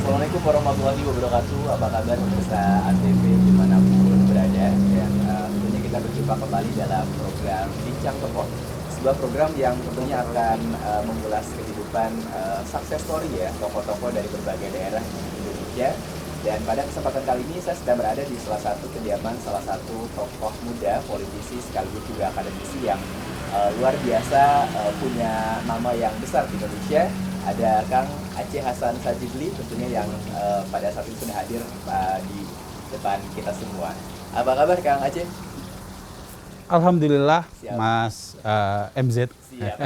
Assalamualaikum warahmatullahi wabarakatuh. Apa kabar pemirsa ANTV dimanapun berada? Dan tentunya kita berjumpa kembali dalam program Bincang Tokoh, sebuah program yang tentunya akan mengulas kehidupan success story ya, tokoh-tokoh dari berbagai daerah di Indonesia. Dan pada kesempatan kali ini saya sedang berada di salah satu kediaman salah satu tokoh muda, politisi sekaligus juga akademisi yang luar biasa, punya nama yang besar di Indonesia. Ada Kang Aceh Hasan Sazili tentunya yang pada saat ini sudah hadir di depan kita semua. Apa kabar Kang Aceh? Alhamdulillah. Siap. Mas MZ. Siap.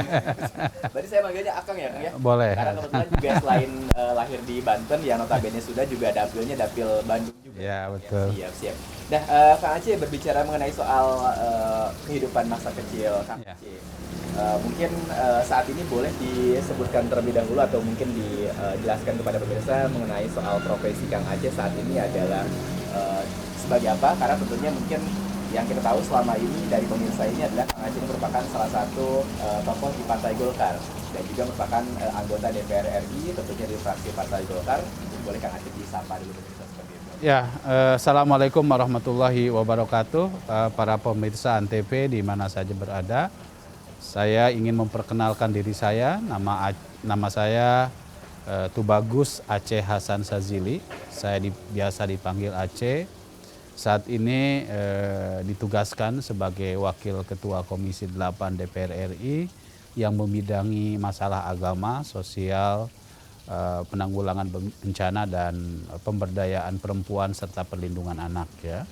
Berarti saya manggilnya Akang ya Kang ya? Boleh. Karena kebetulan juga selain lahir di Banten yang notabene sudah juga dapilnya dapil Bandung juga. Ya, betul. Siap, siap. Nah, Kang Aceh berbicara mengenai soal kehidupan masa kecil Kang Ya. Aceh. Mungkin saat ini boleh disebutkan terlebih dahulu atau mungkin dijelaskan kepada pemirsa mengenai soal profesi Kang Aceh saat ini adalah sebagai apa? Karena tentunya mungkin yang kita tahu selama ini dari pemirsa ini adalah Kang Aceh ini merupakan salah satu tokoh di Partai Golkar dan juga merupakan anggota DPR RI tentunya di fraksi Partai Golkar. Boleh Kang Aceh disapa dulu pemirsa seperti itu. Ya, Assalamualaikum warahmatullahi wabarakatuh. Para pemirsa ANTV di mana saja berada. Saya ingin memperkenalkan diri saya. Nama saya Tubagus Aceh Hasan Sazili. Saya biasa dipanggil Aceh. Saat ini ditugaskan sebagai Wakil Ketua Komisi 8 DPR RI yang membidangi masalah agama, sosial, penanggulangan bencana dan pemberdayaan perempuan serta perlindungan anak ya.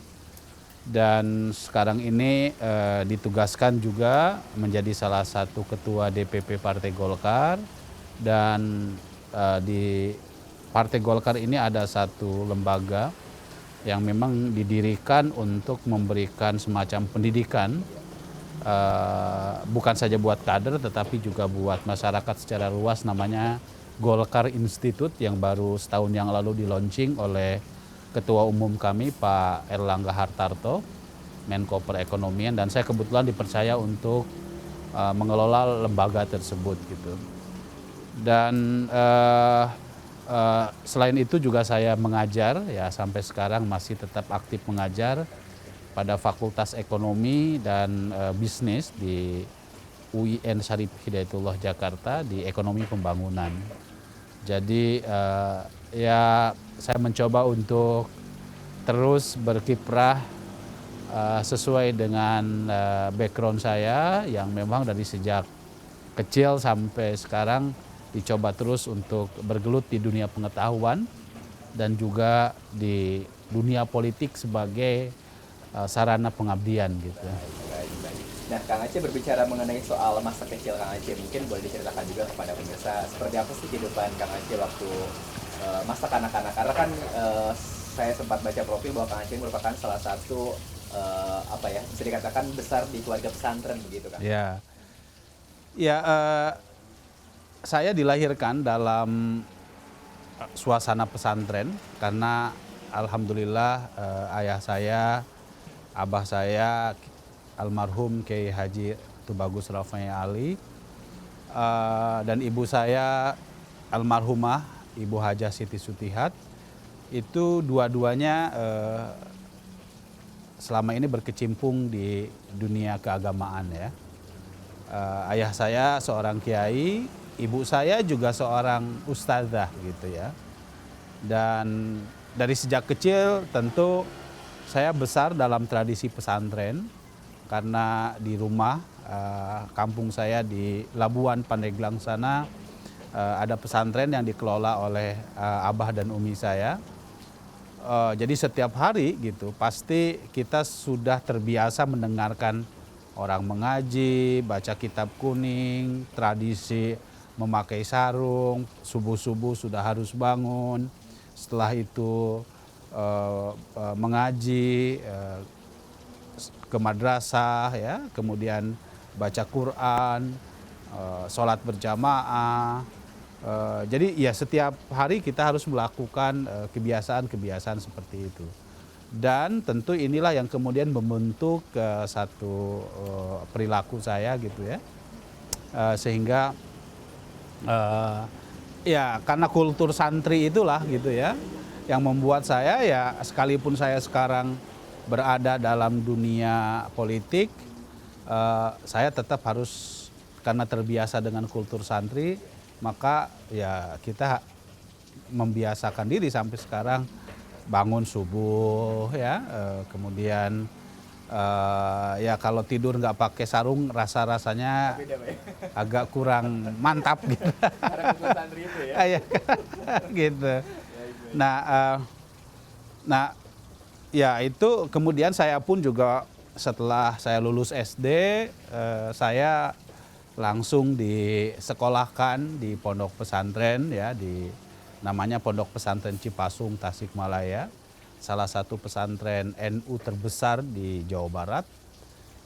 Dan sekarang ini ditugaskan juga menjadi salah satu ketua DPP Partai Golkar dan di Partai Golkar ini ada satu lembaga yang memang didirikan untuk memberikan semacam pendidikan bukan saja buat kader tetapi juga buat masyarakat secara luas, namanya Golkar Institute yang baru setahun yang lalu di-launching oleh Ketua Umum kami Pak Erlangga Hartarto, Menko Perekonomian, dan saya kebetulan dipercaya untuk mengelola lembaga tersebut gitu. Dan selain itu juga saya mengajar ya, sampai sekarang masih tetap aktif mengajar pada Fakultas Ekonomi dan Bisnis di UIN Syarif Hidayatullah Jakarta di Ekonomi Pembangunan. Jadi ya saya mencoba untuk terus berkiprah sesuai dengan background saya yang memang dari sejak kecil sampai sekarang dicoba terus untuk bergelut di dunia pengetahuan dan juga di dunia politik sebagai sarana pengabdian gitu. Nah, Kang Aceh berbicara mengenai soal masa kecil Kang Aceh, mungkin boleh diceritakan juga kepada pemirsa seperti apa sih kehidupan Kang Aceh waktu masa kanak-kanak. Karena kan saya sempat baca profil bahwa Kang Aceh merupakan salah satu apa ya, bisa dikatakan besar di keluarga pesantren begitu kan? Ya, ya saya dilahirkan dalam suasana pesantren karena alhamdulillah ayah saya, abah saya almarhum Kiai Haji Tubagus Rafai Ali dan ibu saya almarhumah Ibu Hajah Siti Sutihat, itu dua-duanya selama ini berkecimpung di dunia keagamaan ya. Ayah saya seorang kiai, ibu saya juga seorang ustadzah gitu ya. Dan dari sejak kecil tentu saya besar dalam tradisi pesantren karena di rumah kampung saya di Labuan Pandeglang sana ada pesantren yang dikelola oleh abah dan umi saya. Jadi setiap hari gitu pasti kita sudah terbiasa mendengarkan orang mengaji, baca kitab kuning, tradisi memakai sarung, subuh-subuh sudah harus bangun. Setelah itu mengaji, ke madrasah ya, kemudian baca Quran, sholat berjamaah. Jadi ya setiap hari kita harus melakukan kebiasaan-kebiasaan seperti itu. Dan tentu inilah yang kemudian membentuk satu perilaku saya gitu ya. Sehingga ya karena kultur santri itulah gitu ya yang membuat saya ya sekalipun saya sekarang berada dalam dunia politik, saya tetap harus karena terbiasa dengan kultur santri, maka ya kita membiasakan diri sampai sekarang bangun subuh ya, kemudian ya kalau tidur nggak pakai sarung rasanya Beda, Pak, ya? agak kurang mantap gitu. Karena kultur santri itu ya. Iya, gitu. Nah, nah ya itu kemudian saya pun juga setelah saya lulus SD, saya langsung disekolahkan di pondok pesantren ya di namanya Pondok Pesantren Cipasung Tasikmalaya, salah satu pesantren NU terbesar di Jawa Barat.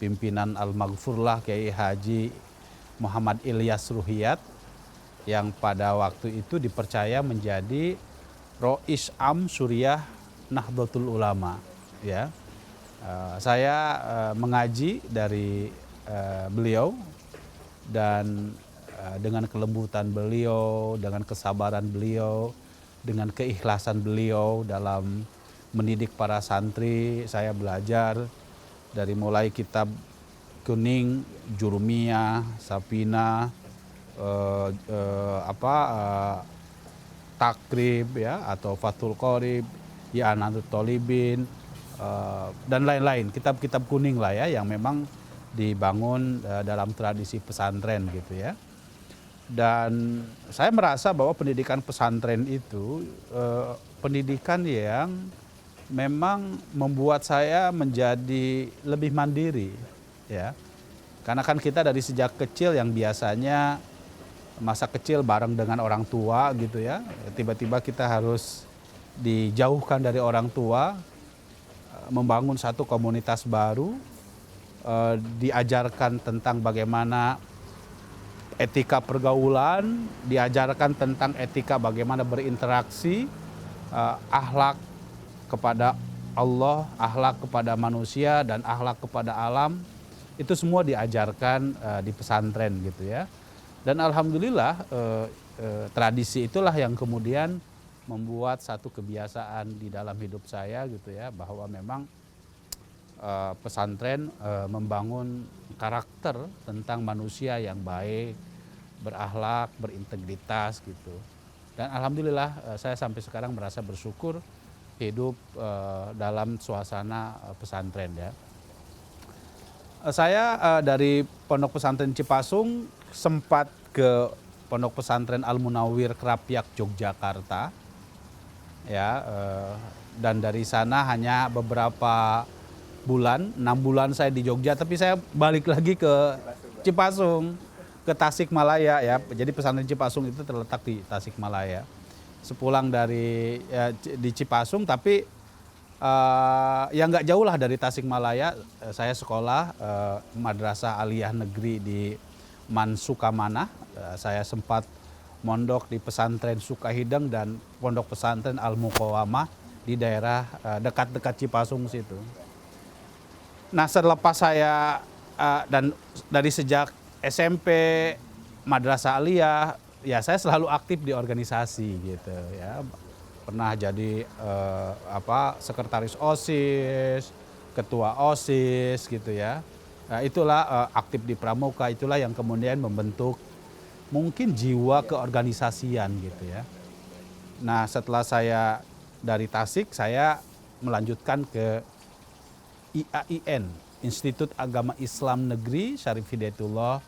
Pimpinan Al-Maghfurlah Kiai Haji Muhammad Ilyas Ruhiyat yang pada waktu itu dipercaya menjadi Rois Am Suriah Nahdlatul Ulama ya. Saya mengaji dari beliau dan dengan kelembutan beliau, dengan kesabaran beliau, dengan keikhlasan beliau dalam mendidik para santri, saya belajar dari mulai kitab kuning, Jurumiyah, Safina, Takrib ya atau Fathul Qorib, I'anatul Thalibin, dan lain-lain, kitab-kitab kuning lah ya yang memang dibangun dalam tradisi pesantren gitu ya. Dan saya merasa bahwa pendidikan pesantren itu pendidikan yang memang membuat saya menjadi lebih mandiri ya. Karena kan kita dari sejak kecil yang biasanya masa kecil bareng dengan orang tua gitu ya, tiba-tiba kita harus dijauhkan dari orang tua, membangun satu komunitas baru, diajarkan tentang bagaimana etika pergaulan, diajarkan tentang etika bagaimana berinteraksi, akhlak kepada Allah, akhlak kepada manusia, dan akhlak kepada alam. Itu semua diajarkan di pesantren gitu ya. Dan alhamdulillah tradisi itulah yang kemudian membuat satu kebiasaan di dalam hidup saya gitu ya, bahwa memang pesantren membangun karakter tentang manusia yang baik, berakhlak, berintegritas gitu. Dan alhamdulillah saya sampai sekarang merasa bersyukur hidup dalam suasana pesantren ya. Saya dari Pondok Pesantren Cipasung sempat ke Pondok Pesantren Al Munawwir Krapyak Yogyakarta ya, dan dari sana hanya beberapa bulan, 6 bulan saya di Jogja, tapi saya balik lagi ke Cipasung, ke Tasikmalaya ya. Jadi pesantren Cipasung itu terletak di Tasikmalaya. Sepulang dari di Cipasung, tapi ya nggak jauh lah dari Tasikmalaya, saya sekolah Madrasah Aliyah Negeri di Mansukamanah. Saya sempat mondok di pesantren Sukahideng dan Pondok Pesantren Al Muqawamah di daerah dekat-dekat Cipasung situ. Nah selepas saya dan dari sejak SMP Madrasah Aliyah, ya saya selalu aktif di organisasi gitu ya. Pernah jadi sekretaris OSIS, ketua OSIS gitu ya. Nah, itulah aktif di Pramuka, itulah yang kemudian membentuk mungkin jiwa keorganisasian gitu ya. Nah setelah saya dari Tasik, saya melanjutkan ke IAIN, Institut Agama Islam Negeri Syarif Hidayatullah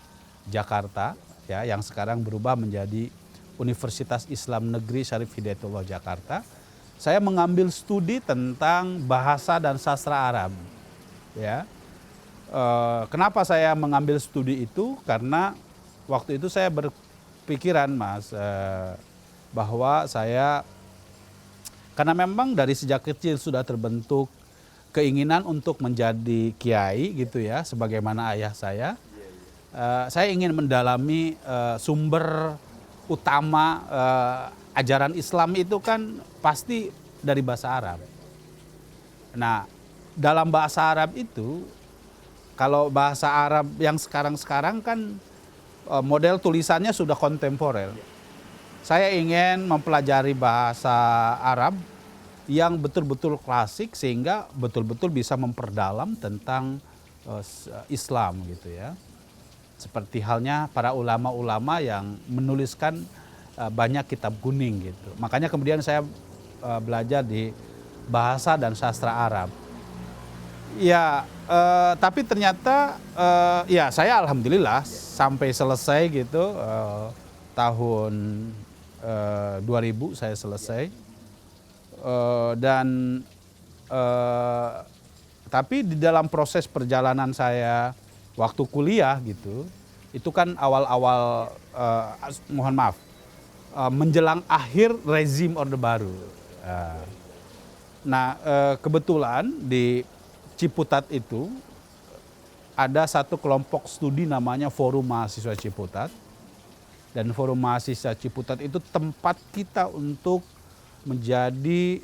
Jakarta ya, yang sekarang berubah menjadi Universitas Islam Negeri Syarif Hidayatullah Jakarta. Saya mengambil studi tentang bahasa dan sastra Arab ya. Kenapa saya mengambil studi itu? Karena waktu itu saya berpikiran Mas, bahwa saya, karena memang dari sejak kecil sudah terbentuk keinginan untuk menjadi kiai gitu ya, sebagaimana ayah saya. Saya ingin mendalami sumber utama ajaran Islam itu kan pasti dari bahasa Arab. Nah, dalam bahasa Arab itu, kalau bahasa Arab yang sekarang-sekarang kan model tulisannya sudah kontemporer. saya ingin mempelajari bahasa Arab yang betul-betul klasik sehingga betul-betul bisa memperdalam tentang Islam gitu ya. Seperti halnya para ulama-ulama yang menuliskan banyak kitab kuning gitu. Makanya kemudian saya belajar di bahasa dan sastra Arab. Ya, tapi ternyata ya saya alhamdulillah sampai selesai gitu tahun 2000 saya selesai. Dan tapi di dalam proses perjalanan saya waktu kuliah gitu, itu kan awal-awal mohon maaf menjelang akhir rezim Orde Baru. Nah, kebetulan di Ciputat itu ada satu kelompok studi namanya Forum Mahasiswa Ciputat. Dan Forum Mahasiswa Ciputat itu tempat kita untuk menjadi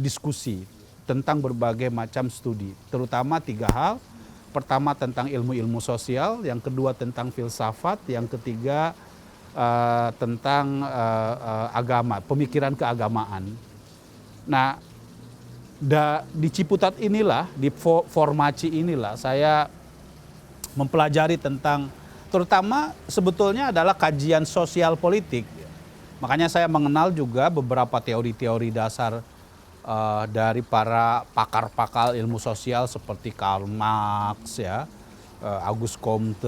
diskusi tentang berbagai macam studi, terutama 3 hal. Pertama tentang ilmu-ilmu sosial, yang kedua tentang filsafat, yang ketiga tentang agama, pemikiran keagamaan. Nah, di Ciputat inilah, di Formaci inilah saya mempelajari tentang, terutama sebetulnya adalah kajian sosial politik. Makanya saya mengenal juga beberapa teori-teori dasar dari para pakar-pakar ilmu sosial seperti Karl Marx, ya, Auguste Comte,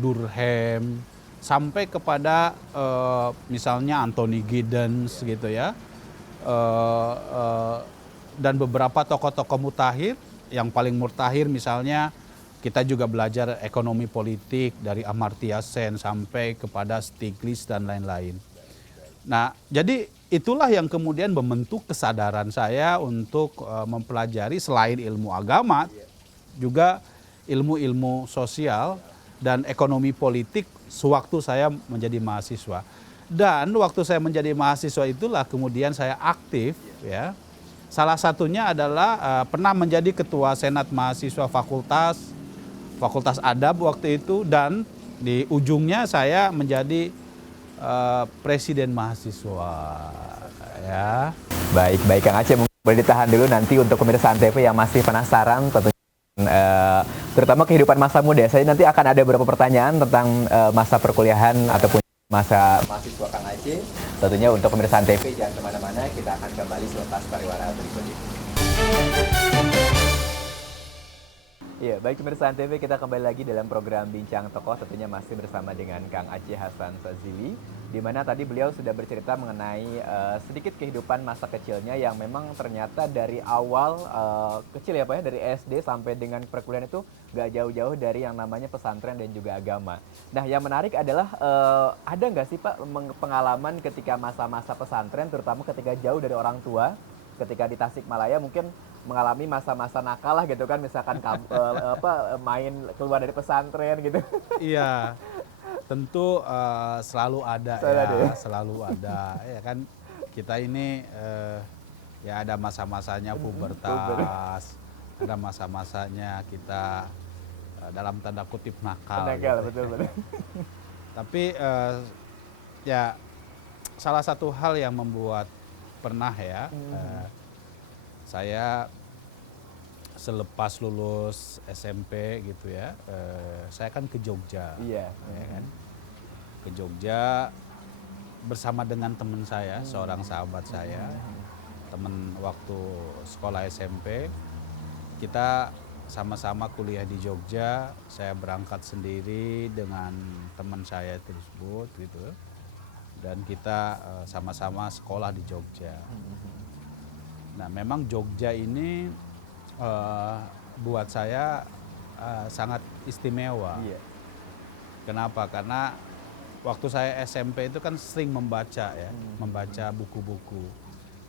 Durkheim, sampai kepada misalnya Anthony Giddens gitu ya, dan beberapa tokoh-tokoh mutakhir. Yang paling mutakhir misalnya kita juga belajar ekonomi politik dari Amartya Sen sampai kepada Stiglitz dan lain-lain. Nah, jadi itulah yang kemudian membentuk kesadaran saya untuk mempelajari selain ilmu agama, juga ilmu-ilmu sosial dan ekonomi politik sewaktu saya menjadi mahasiswa. Dan waktu saya menjadi mahasiswa itulah kemudian saya aktif, ya. Salah satunya adalah pernah menjadi ketua senat mahasiswa Fakultas Adab waktu itu, dan di ujungnya saya menjadi presiden mahasiswa, ya. Baik, baik Kang Aceh, mungkin boleh ditahan dulu nanti untuk pemirsa Antv yang masih penasaran tentunya terutama kehidupan masa muda. Saya nanti akan ada beberapa pertanyaan tentang masa perkuliahan ataupun masa mahasiswa Kang Aceh. Tentunya untuk pemirsa Antv jangan kemana-mana, kita akan kembali selepas pariwara berikut ini. Iya, baik pemirsa Antv, kita kembali lagi dalam program Bincang Tokoh, tentunya masih bersama dengan Kang Aceh Hasan Sazili, di mana tadi beliau sudah bercerita mengenai sedikit kehidupan masa kecilnya yang memang ternyata dari awal kecil ya Pak ya, dari SD sampai dengan perkuliahan itu gak jauh-jauh dari yang namanya pesantren dan juga agama. Nah, yang menarik adalah ada nggak sih Pak pengalaman ketika masa-masa pesantren, terutama ketika jauh dari orang tua, ketika di Tasikmalaya mungkin mengalami masa-masa nakal lah gitu kan, misalkan main keluar dari pesantren gitu. Iya, tentu selalu ada, selalu ada ya kan. Kita ini ya ada masa-masanya pubertas, ada masa-masanya kita dalam tanda kutip nakal. Nakal, gitu. betul-betul. Tapi ya salah satu hal yang membuat pernah ya, saya selepas lulus SMP gitu ya, saya kan ke Jogja, Iya. ya kan? Ke Jogja bersama dengan teman saya, seorang sahabat saya, teman waktu sekolah SMP. Kita sama-sama kuliah di Jogja. Saya berangkat sendiri dengan teman saya tersebut gitu, dan kita sama-sama sekolah di Jogja. Nah, memang Jogja ini buat saya sangat istimewa. Iya. Kenapa? Karena waktu saya SMP itu kan sering membaca ya, membaca buku-buku.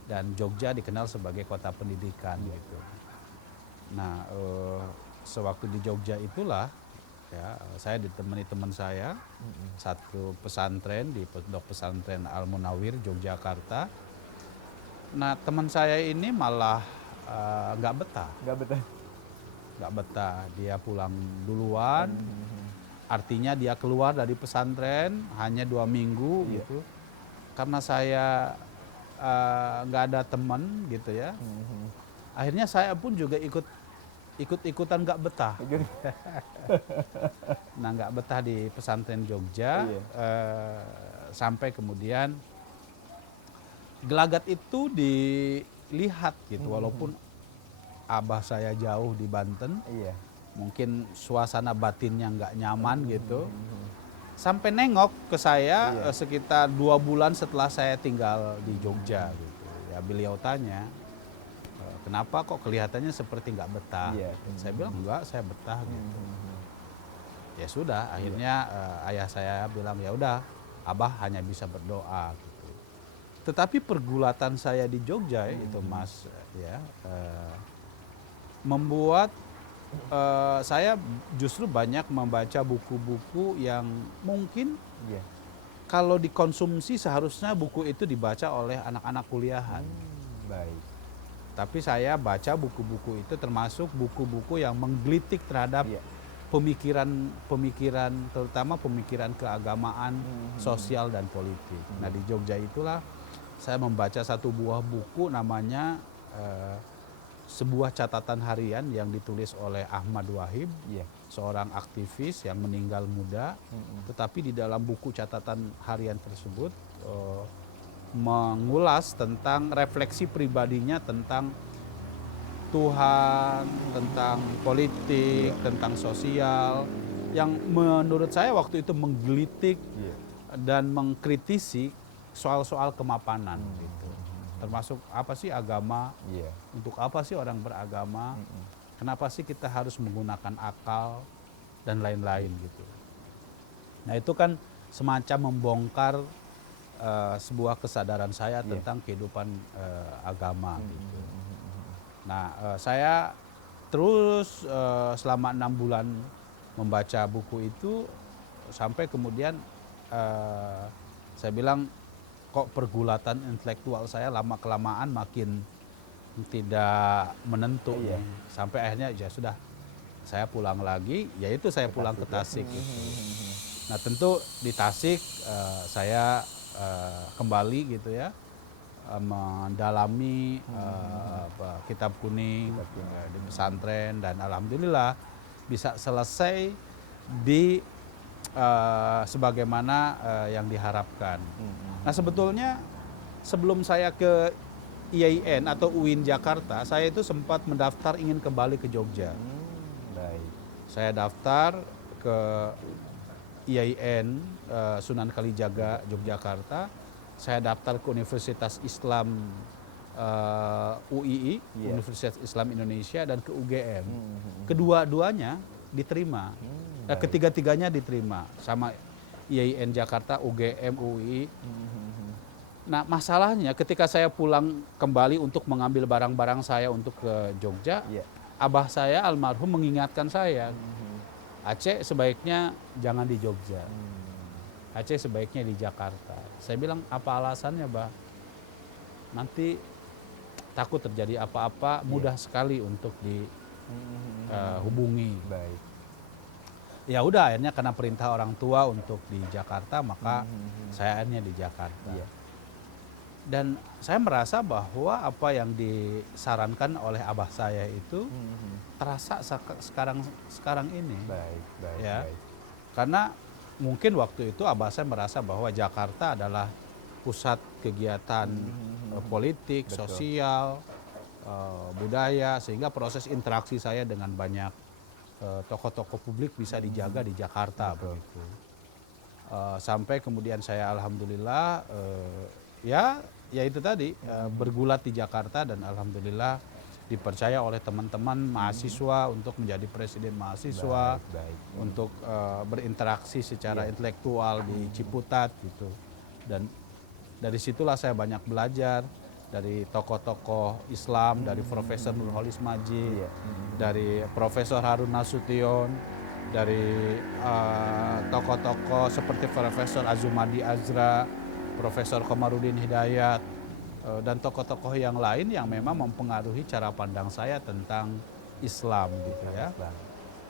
Dan Jogja dikenal sebagai kota pendidikan gitu. Nah, sewaktu di Jogja itulah ya, saya ditemani teman saya satu pesantren di Pondok Pesantren Al Munawir Yogyakarta. Nah, teman saya ini malah nggak betah. Nggak betah. Dia pulang duluan. artinya dia keluar dari pesantren hanya 2 minggu gitu. Karena saya nggak ada teman gitu ya. Akhirnya saya pun juga ikut-ikutan nggak betah. Nah, nggak betah di pesantren Jogja. Sampai kemudian gelagat itu dilihat gitu, walaupun abah saya jauh di Banten, mungkin suasana batinnya nggak nyaman gitu. Sampai nengok ke saya sekitar 2 bulan setelah saya tinggal di Jogja gitu. Ya beliau tanya, kenapa kok kelihatannya seperti nggak betah? Saya bilang enggak, saya betah gitu. Ya sudah, akhirnya ayah saya bilang ya udah, abah hanya bisa berdoa gitu. Tetapi pergulatan saya di Jogja itu Mas ya membuat saya justru banyak membaca buku-buku yang mungkin kalau dikonsumsi seharusnya buku itu dibaca oleh anak-anak kuliahan. Baik. Tapi saya baca buku-buku itu termasuk buku-buku yang menggelitik terhadap pemikiran terutama pemikiran keagamaan, sosial dan politik. Nah, di Jogja itulah saya membaca satu buah buku namanya sebuah catatan harian yang ditulis oleh Ahmad Wahib, seorang aktivis yang meninggal muda. Tetapi di dalam buku catatan harian tersebut mengulas tentang refleksi pribadinya tentang Tuhan, tentang politik, tentang sosial, yang menurut saya waktu itu menggelitik dan mengkritisi soal-soal kemapanan gitu. Termasuk apa sih agama, untuk apa sih orang beragama, kenapa sih kita harus menggunakan akal, dan lain-lain gitu. Nah itu kan semacam membongkar sebuah kesadaran saya tentang kehidupan agama gitu. Nah saya terus selama 6 bulan membaca buku itu, sampai kemudian saya bilang, kok pergulatan intelektual saya lama-kelamaan makin tidak menentu. Sampai akhirnya ya sudah, saya pulang lagi, yaitu saya pulang ke Tasik. Gitu. Nah tentu di Tasik saya kembali gitu ya, mendalami kitab kuning di pesantren, dan alhamdulillah bisa selesai di sebagaimana yang diharapkan. Nah sebetulnya sebelum saya ke IAIN atau UIN Jakarta, saya itu sempat mendaftar ingin kembali ke Jogja. Baik. Saya daftar ke IAIN Sunan Kalijaga Yogyakarta. Saya daftar ke Universitas Islam UII, Universitas Islam Indonesia, dan ke UGM. Kedua-duanya diterima. Ketiga-tiganya diterima sama IAIN Jakarta, UGM, UII. Nah masalahnya ketika saya pulang kembali untuk mengambil barang-barang saya untuk ke Jogja, abah saya almarhum mengingatkan saya, Aceh sebaiknya jangan di Jogja, Aceh sebaiknya di Jakarta. Saya bilang, apa alasannya, Bah? Nanti takut terjadi apa-apa, mudah sekali untuk dihubungi. Baik. Ya udah, akhirnya karena perintah orang tua untuk di Jakarta, maka saya akhirnya di Jakarta. Dan saya merasa bahwa apa yang disarankan oleh abah saya itu terasa sekarang ini. Baik. Ya. Karena mungkin waktu itu abah saya merasa bahwa Jakarta adalah pusat kegiatan politik, sosial, budaya, sehingga proses interaksi saya dengan banyak tokoh-tokoh publik bisa dijaga di Jakarta begitu. Sampai kemudian saya alhamdulillah ya itu tadi bergulat di Jakarta, dan alhamdulillah dipercaya oleh teman-teman mahasiswa untuk menjadi presiden mahasiswa, untuk berinteraksi secara intelektual di Ciputat gitu. Dan dari situlah saya banyak belajar dari tokoh-tokoh Islam, dari Profesor Nurholis Majid, dari Profesor Harun Nasution, dari tokoh-tokoh seperti Profesor Azumadi Azra, Profesor Komarudin Hidayat, dan tokoh-tokoh yang lain yang memang mempengaruhi cara pandang saya tentang Islam gitu ya.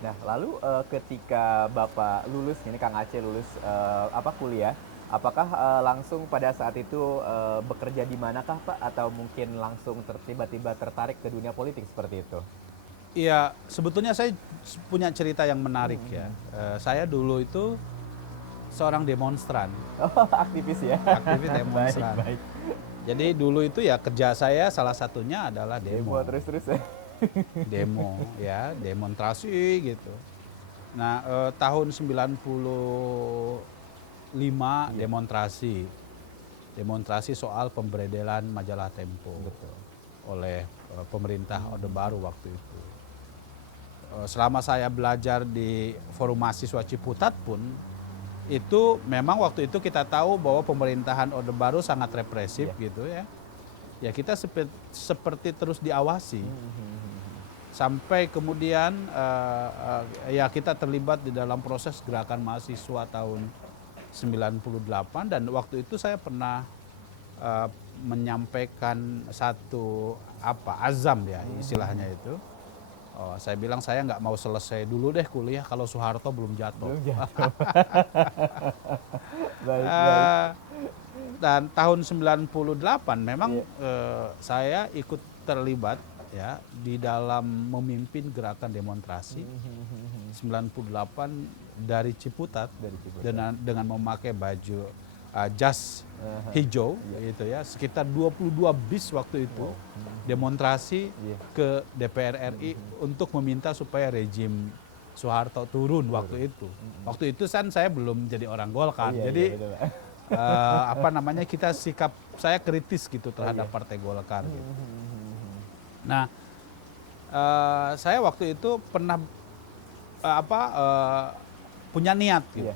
Nah, lalu ketika Bapak lulus, ini Kang Aceh lulus kuliah, apakah langsung pada saat itu bekerja di manakah Pak? Atau mungkin langsung tiba-tiba tertarik ke dunia politik seperti itu? Iya, sebetulnya saya punya cerita yang menarik ya. Saya dulu itu seorang demonstran, Oh, aktivis ya? aktivis Baik, demonstran. baik. Jadi dulu itu ya kerja saya salah satunya adalah Demo demo. terus-terus ya? Demo ya, demonstrasi gitu. Nah, tahun 95 demonstrasi. Demonstrasi soal pemberedelan majalah Tempo. Betul. Oleh pemerintah Orde Baru waktu itu. Selama saya belajar di Forum Mahasiswa Ciputat pun, itu memang waktu itu kita tahu bahwa pemerintahan Orde Baru sangat represif gitu ya. Ya kita seperti terus diawasi. Sampai kemudian ya kita terlibat di dalam proses gerakan mahasiswa tahun 98 dan waktu itu saya pernah menyampaikan satu azam ya istilahnya itu. Saya bilang saya nggak mau selesai dulu deh kuliah kalau Soeharto belum jatuh. Belum jatuh. Baik, baik. Dan tahun 98 memang saya ikut terlibat ya di dalam memimpin gerakan demonstrasi 98 dari Ciputat, dengan memakai baju jas hijau gitu ya, sekitar 22 bis waktu itu demonstrasi ke DPR RI untuk meminta supaya rejim Soeharto turun waktu itu. Waktu itu kan saya belum jadi orang Golkar, jadi kita sikap saya kritis gitu terhadap Partai Golkar gitu. Nah, saya waktu itu pernah punya niat gitu.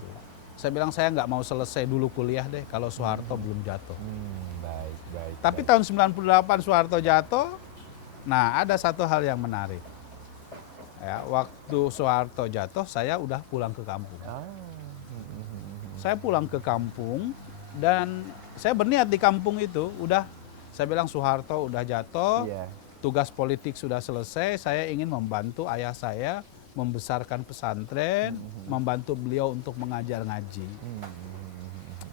Saya bilang saya nggak mau selesai dulu kuliah deh kalau Soeharto belum jatuh. Baik, baik. Tapi tahun 98 Soeharto jatuh, nah ada satu hal yang menarik. Ya, waktu Soeharto jatuh saya udah pulang ke kampung. Saya pulang ke kampung dan saya berniat di kampung itu saya bilang Soeharto udah jatuh, tugas politik sudah selesai, saya ingin membantu ayah saya membesarkan pesantren, membantu beliau untuk mengajar ngaji.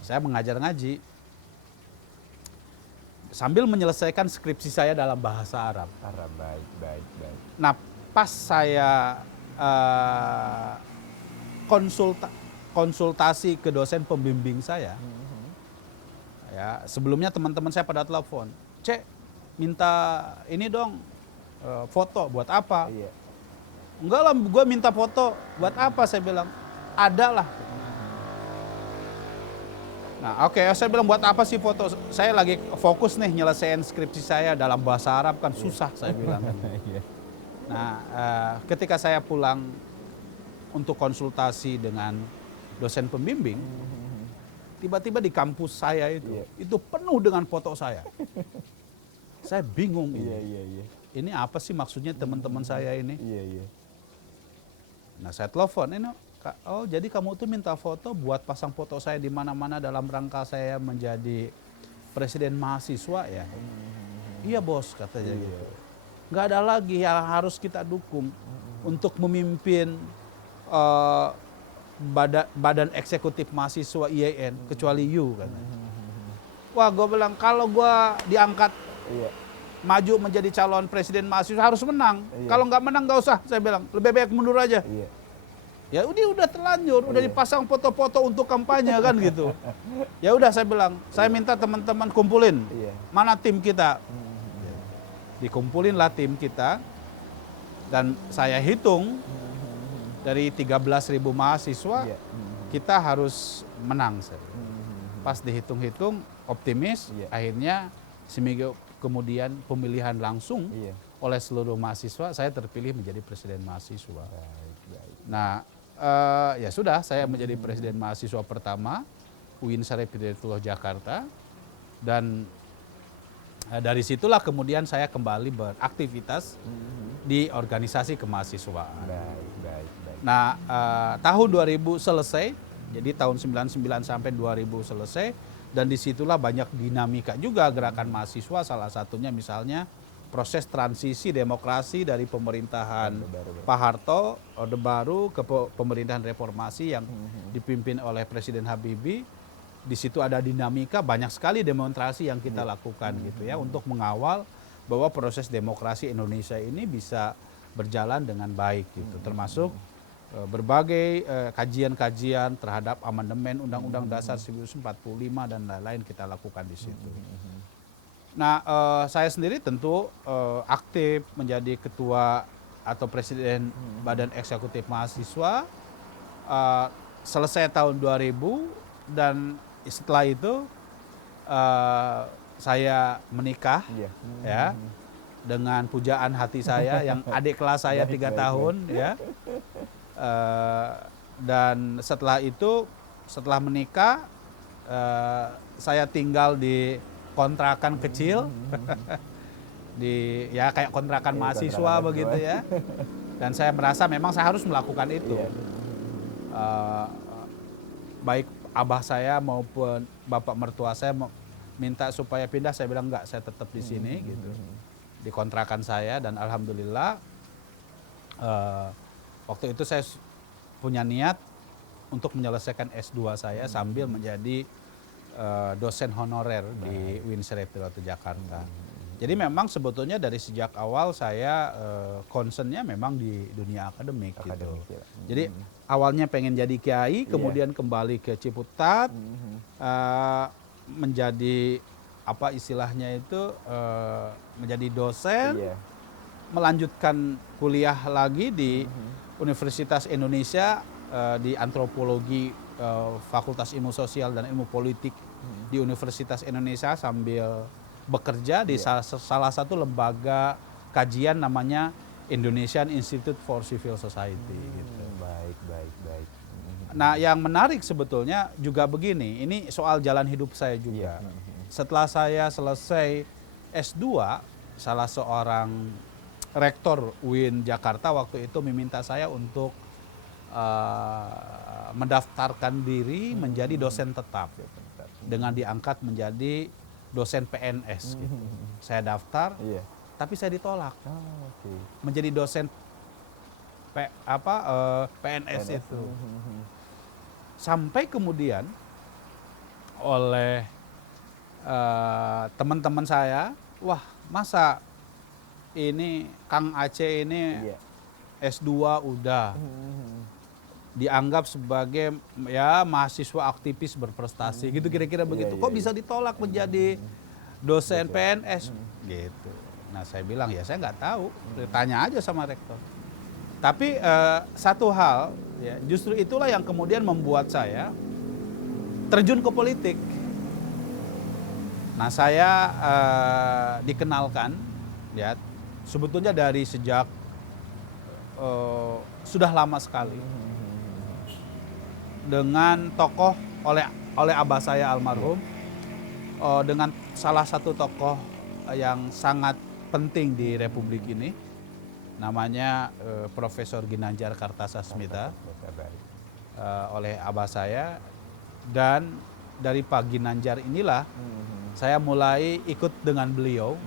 Saya mengajar ngaji sambil menyelesaikan skripsi saya dalam bahasa Arab. Baik, baik, baik. Nah, pas saya konsultasi ke dosen pembimbing saya, ya sebelumnya teman-teman saya pada telepon, Cek, minta ini dong foto buat apa? Enggak lah, gue minta foto buat apa? Saya bilang ada lah. Nah, oke, saya bilang buat apa sih foto? Saya lagi fokus nih nyelesain skripsi saya dalam bahasa Arab kan susah saya bilang. Nah, ketika saya pulang untuk konsultasi dengan dosen pembimbing, tiba-tiba di kampus saya itu penuh dengan foto saya. Saya bingung ini. Ini apa sih maksudnya teman-teman saya ini? Nah, saya telepon, oh jadi kamu tuh minta foto buat pasang foto saya di mana-mana dalam rangka saya menjadi presiden mahasiswa ya? Iya bos, katanya gitu. Nggak ada lagi yang harus kita dukung untuk memimpin badan eksekutif mahasiswa IAIN kecuali you katanya. Wah, gue bilang kalau gue diangkat maju menjadi calon presiden mahasiswa harus menang. Kalau nggak menang nggak usah, saya bilang lebih baik mundur aja. Ya udah terlanjur, udah dipasang foto-foto untuk kampanye kan gitu. Ya udah saya bilang, saya minta teman-teman kumpulin mana tim kita. Dikumpulin lah tim kita dan saya hitung dari 13.000 mahasiswa kita harus menang. Pas dihitung-hitung optimis, akhirnya seminggu kemudian pemilihan langsung oleh seluruh mahasiswa, saya terpilih menjadi presiden mahasiswa. Nah, ya sudah, saya menjadi presiden mahasiswa pertama UIN Syarif Hidayatullah Jakarta, dan dari situlah kemudian saya kembali beraktivitas di organisasi kemahasiswaan. Nah, tahun 2000 selesai, jadi tahun 99 sampai 2000 selesai, dan disitulah banyak dinamika juga gerakan mahasiswa, salah satunya misalnya proses transisi demokrasi dari pemerintahan Pak Harto, Orde Baru ke pemerintahan reformasi yang dipimpin oleh Presiden Habibie. Di situ ada dinamika, banyak sekali demonstrasi yang kita lakukan gitu ya untuk mengawal bahwa proses demokrasi Indonesia ini bisa berjalan dengan baik gitu, termasuk berbagai kajian-kajian terhadap amandemen Undang-Undang Dasar 1945 dan lain-lain kita lakukan di situ. Nah, saya sendiri tentu aktif menjadi ketua atau presiden Badan Eksekutif Mahasiswa selesai tahun 2000, dan setelah itu saya menikah ya dengan pujaan hati saya yang adik kelas saya 3 tahun ya. Dan setelah itu, setelah menikah, saya tinggal di kontrakan kecil, di ya kayak kontrakan mahasiswa begitu ya. Dan saya merasa memang saya harus melakukan itu. Baik abah saya maupun bapak mertua saya minta supaya pindah, saya bilang enggak, saya tetap di sini gitu, di kontrakan saya. Dan alhamdulillah waktu itu saya punya niat untuk menyelesaikan S2 saya sambil menjadi dosen honorer di UIN Sriwijaya Jakarta. Jadi memang sebetulnya dari sejak awal saya concernnya memang di dunia akademik gitu. Jadi awalnya pengen jadi kiai, kemudian kembali ke Ciputat, menjadi apa istilahnya itu menjadi dosen, melanjutkan kuliah lagi di Universitas Indonesia di antropologi, Fakultas Ilmu Sosial dan Ilmu Politik di Universitas Indonesia sambil bekerja di salah satu lembaga kajian namanya Indonesian Institute for Civil Society. Gitu. Baik. Nah, yang menarik sebetulnya juga begini, ini soal jalan hidup saya juga. Setelah saya selesai S2, salah seorang rektor UIN Jakarta waktu itu meminta saya untuk mendaftarkan diri menjadi dosen tetap dengan diangkat menjadi dosen PNS gitu. Saya daftar, tapi saya ditolak menjadi dosen PNS itu. Sampai kemudian oleh teman-teman saya, wah masa ini Kang Aceh ini S2 udah dianggap sebagai ya mahasiswa aktivis berprestasi gitu, kira-kira begitu. Kok bisa ditolak menjadi dosen PNS gitu. Nah, saya bilang ya saya nggak tahu, tanya aja sama rektor. Tapi satu hal ya, justru itulah yang kemudian membuat saya terjun ke politik. Nah, saya dikenalkan ya sebetulnya dari sejak sudah lama sekali dengan tokoh oleh abah saya almarhum, dengan salah satu tokoh yang sangat penting di Republik ini, namanya Profesor Ginanjar Kartasasmita, oleh abah saya. Dan dari Pak Ginanjar inilah saya mulai ikut dengan beliau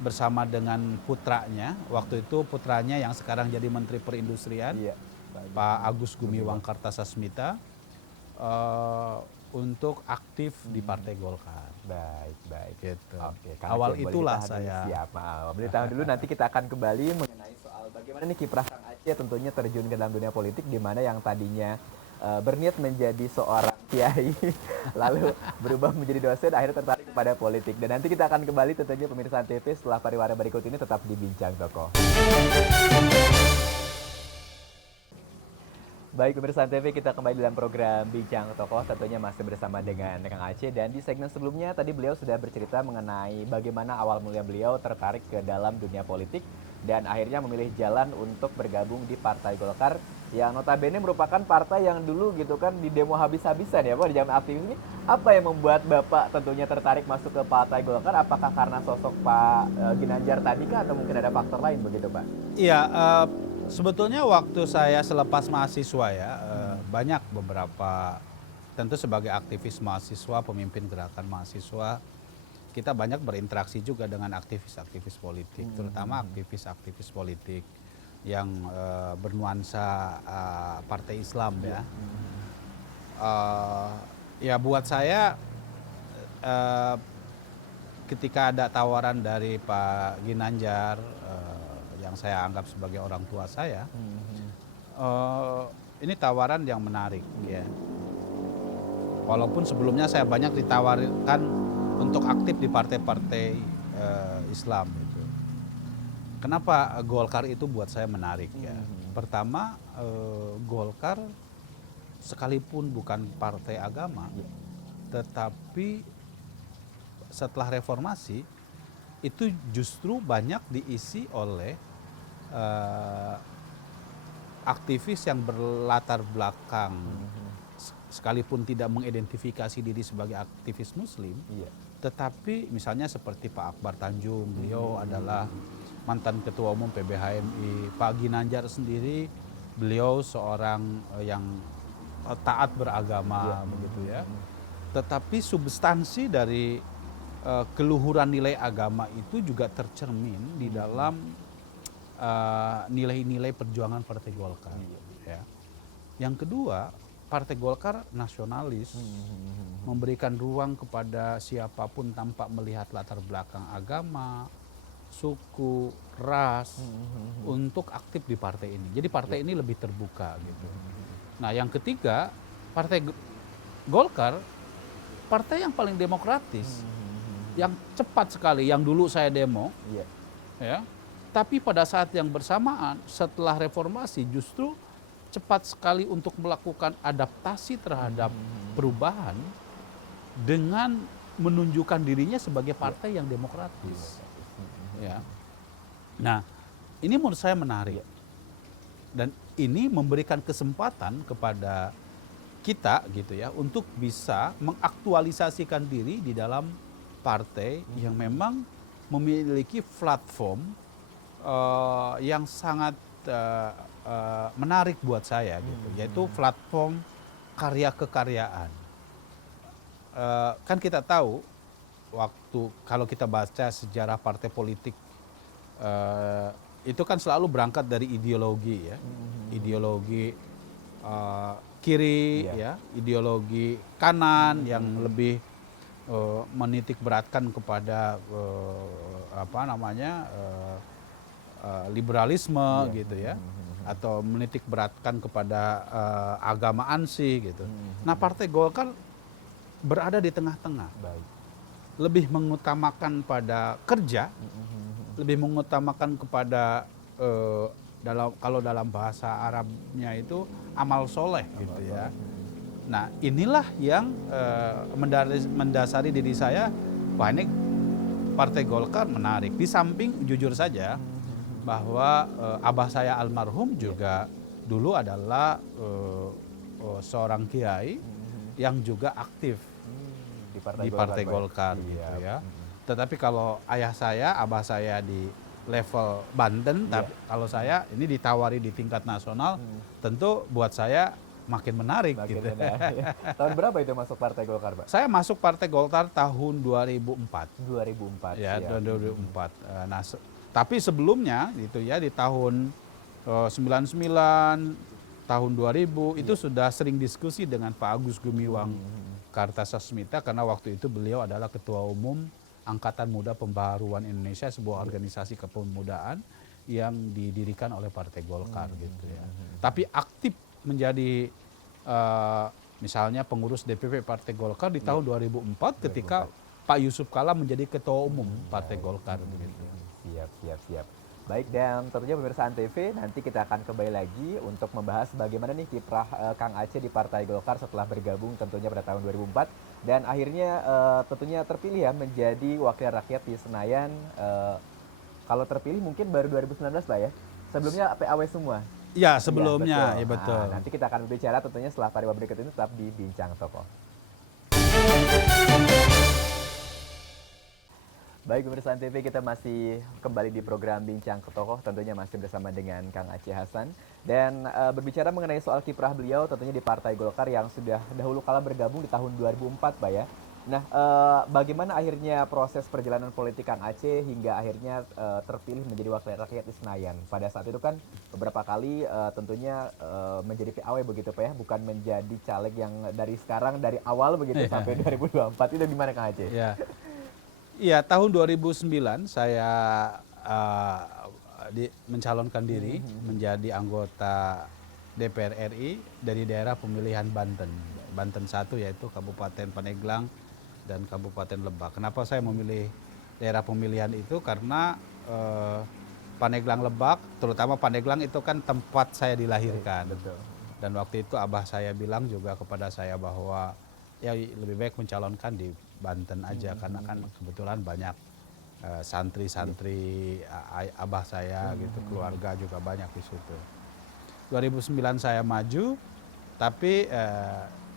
bersama dengan putranya, waktu itu putranya yang sekarang jadi Menteri Perindustrian, Pak Agus Gumiwang Kartasasmita, untuk aktif di Partai Golkar. Baik. Gitu. Oke, awal itulah saya. Siap, boleh tahan dulu, nanti kita akan kembali mengenai soal bagaimana nih kiprah Kang Aceh tentunya terjun ke dalam dunia politik, di mana yang tadinya berniat menjadi seorang kiai lalu berubah menjadi dosen, akhirnya tertarik kepada politik. Dan nanti kita akan kembali tentunya pemirsa TV setelah pariwara berikut ini, tetap di Bincang Tokoh. Baik pemirsa TV, kita kembali dalam program Bincang Tokoh, tentunya masih bersama dengan Kang Aceh. Dan di segmen sebelumnya tadi beliau sudah bercerita mengenai bagaimana awal mula beliau tertarik ke dalam dunia politik dan akhirnya memilih jalan untuk bergabung di Partai Golkar, yang notabene merupakan partai yang dulu gitu kan di demo habis-habisan ya Pak di zaman aktivis ini. Apa yang membuat Bapak tentunya tertarik masuk ke Partai Golkar? Apakah karena sosok Pak Ginanjar tadi kah, atau mungkin ada faktor lain begitu Pak? Iya, sebetulnya waktu saya selepas mahasiswa ya, banyak beberapa, tentu sebagai aktivis mahasiswa, pemimpin gerakan mahasiswa, kita banyak berinteraksi juga dengan aktivis-aktivis politik, terutama aktivis-aktivis politik yang bernuansa partai Islam ya. Ya buat saya ketika ada tawaran dari Pak Ginanjar yang saya anggap sebagai orang tua saya, ini tawaran yang menarik ya. Walaupun sebelumnya saya banyak ditawarkan untuk aktif di partai-partai Islam itu. Kenapa Golkar itu buat saya menarik ya? Pertama, Golkar sekalipun bukan partai agama, tetapi setelah reformasi itu justru banyak diisi oleh aktivis yang berlatar belakang sekalipun tidak mengidentifikasi diri sebagai aktivis Muslim, tetapi misalnya seperti Pak Akbar Tanjung, beliau adalah mantan Ketua Umum PBHMI. Pak Ginanjar sendiri, beliau seorang yang taat beragama, begitu ya. Tetapi substansi dari keluhuran nilai agama itu juga tercermin di dalam nilai-nilai perjuangan Partai Golkar. Ya. Yang kedua, Partai Golkar nasionalis, memberikan ruang kepada siapapun tanpa melihat latar belakang agama, suku, ras, untuk aktif di partai ini. Jadi partai ini lebih terbuka gitu. Nah yang ketiga, Partai Golkar, partai yang paling demokratis, yang cepat sekali, yang dulu saya demo, ya. Tapi pada saat yang bersamaan, setelah reformasi justru cepat sekali untuk melakukan adaptasi terhadap perubahan dengan menunjukkan dirinya sebagai partai yang demokratis. Ya. Nah, ini menurut saya menarik. Dan ini memberikan kesempatan kepada kita gitu ya untuk bisa mengaktualisasikan diri di dalam partai yang memang memiliki platform yang sangat menarik buat saya gitu, yaitu platform karya kekaryaan. Kan kita tahu waktu kalau kita baca sejarah partai politik itu kan selalu berangkat dari ideologi ya, ideologi kiri ya, ideologi kanan yang lebih menitik beratkan kepada liberalisme gitu ya, atau menitik beratkan kepada agama ansih gitu. Nah Partai Golkar berada di tengah-tengah, lebih mengutamakan pada kerja, lebih mengutamakan kepada kalau dalam bahasa Arabnya itu amal soleh gitu ya. Nah inilah yang mendasari diri saya, wah ini Partai Golkar menarik. Di samping jujur saja bahwa abah saya almarhum juga dulu adalah seorang kiai yang juga aktif di Partai Golkar gitu ya. Tetapi kalau ayah saya, abah saya di level Banten, tapi kalau saya ini ditawari di tingkat nasional, tentu buat saya makin menarik gitu. Tahun berapa itu masuk Partai Golkar, Pak? Saya masuk Partai Golkar tahun 2004. 2004. Ya, tahun 2004. Nah, tapi sebelumnya gitu ya di tahun 99, tahun 2000 itu sudah sering diskusi dengan Pak Agus Gumiwang Kartasasmita karena waktu itu beliau adalah Ketua Umum Angkatan Muda Pembaharuan Indonesia, sebuah organisasi kepemudaan yang didirikan oleh Partai Golkar gitu ya. Tapi aktif menjadi misalnya pengurus DPP Partai Golkar di tahun 2004 ketika Pak Yusuf Kala menjadi Ketua Umum Partai Golkar begitu. Siap. Baik, dan tentunya pemirsa Antv, nanti kita akan kembali lagi untuk membahas bagaimana nih kiprah Kang Aceh di Partai Golkar setelah bergabung tentunya pada tahun 2004 dan akhirnya tentunya terpilih ya menjadi wakil rakyat di Senayan. Kalau terpilih mungkin baru 2019 Pak ya. Sebelumnya PAW semua. Ya, sebelumnya, ya betul. Nah, nanti kita akan berbicara tentunya setelah pariwara berikut ini, tetap di Bincang Tokoh. Baik pemirsa Antv, kita masih kembali di program Bincang Tokoh, tentunya masih bersama dengan Kang Aceh Hasan. Dan berbicara mengenai soal kiprah beliau tentunya di Partai Golkar yang sudah dahulu kala bergabung di tahun 2004 Pak ya. Nah, bagaimana akhirnya proses perjalanan politik Kang Aceh hingga akhirnya terpilih menjadi wakil rakyat di Senayan? Pada saat itu kan beberapa kali tentunya menjadi PAW begitu Pak ya, bukan menjadi caleg yang dari sekarang dari awal begitu Iya, sampai 2024 itu gimana Kang Aceh? iya. Iya, tahun 2009 saya mencalonkan diri menjadi anggota DPR RI dari daerah pemilihan Banten. Banten 1 yaitu Kabupaten Pandeglang dan Kabupaten Lebak. Kenapa saya memilih daerah pemilihan itu? Karena Pandeglang Lebak, terutama Pandeglang itu kan tempat saya dilahirkan. Betul. Dan waktu itu abah saya bilang juga kepada saya bahwa ya lebih baik mencalonkan di Banten aja karena kan kebetulan banyak santri-santri abah saya gitu, keluarga juga banyak di situ. 2009 saya maju, tapi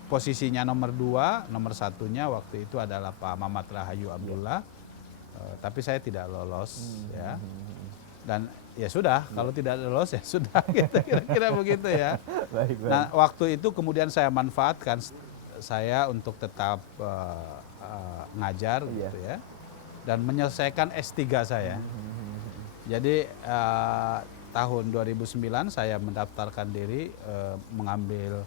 posisinya nomor 2, nomor satunya waktu itu adalah Pak Mamat Rahayu Abdullah, tapi saya tidak lolos ya. Dan ya sudah, kalau tidak lolos ya sudah, gitu, kira-kira begitu ya. Baik, baik. Nah waktu itu kemudian saya manfaatkan saya untuk tetap ngajar Iya. gitu ya, dan menyelesaikan S3 saya. Jadi tahun 2009 saya mendaftarkan diri mengambil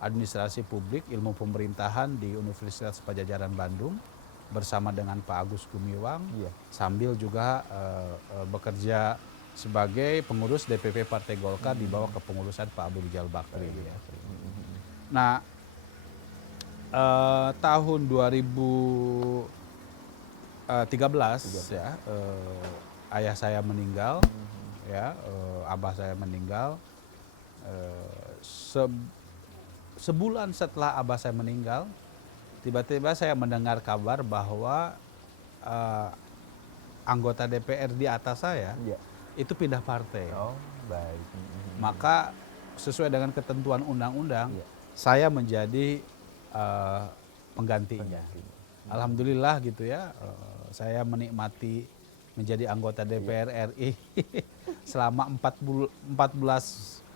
administrasi publik ilmu pemerintahan di Universitas Padjadjaran Bandung bersama dengan Pak Agus Gumiwang, Iya. sambil juga bekerja sebagai pengurus DPP Partai Golkar di bawah kepengurusan Pak Abu Rijal Bakri. Nah, tahun 2013 ya, ayah saya meninggal, ya, abah saya meninggal. Sebulan setelah abah saya meninggal, tiba-tiba saya mendengar kabar bahwa anggota DPR di atas saya Iya. itu pindah partai. Oh, baik. Maka sesuai dengan ketentuan undang-undang, Iya. saya menjadi penggantinya. Pengganti. Alhamdulillah gitu ya, saya menikmati menjadi anggota DPR RI selama 14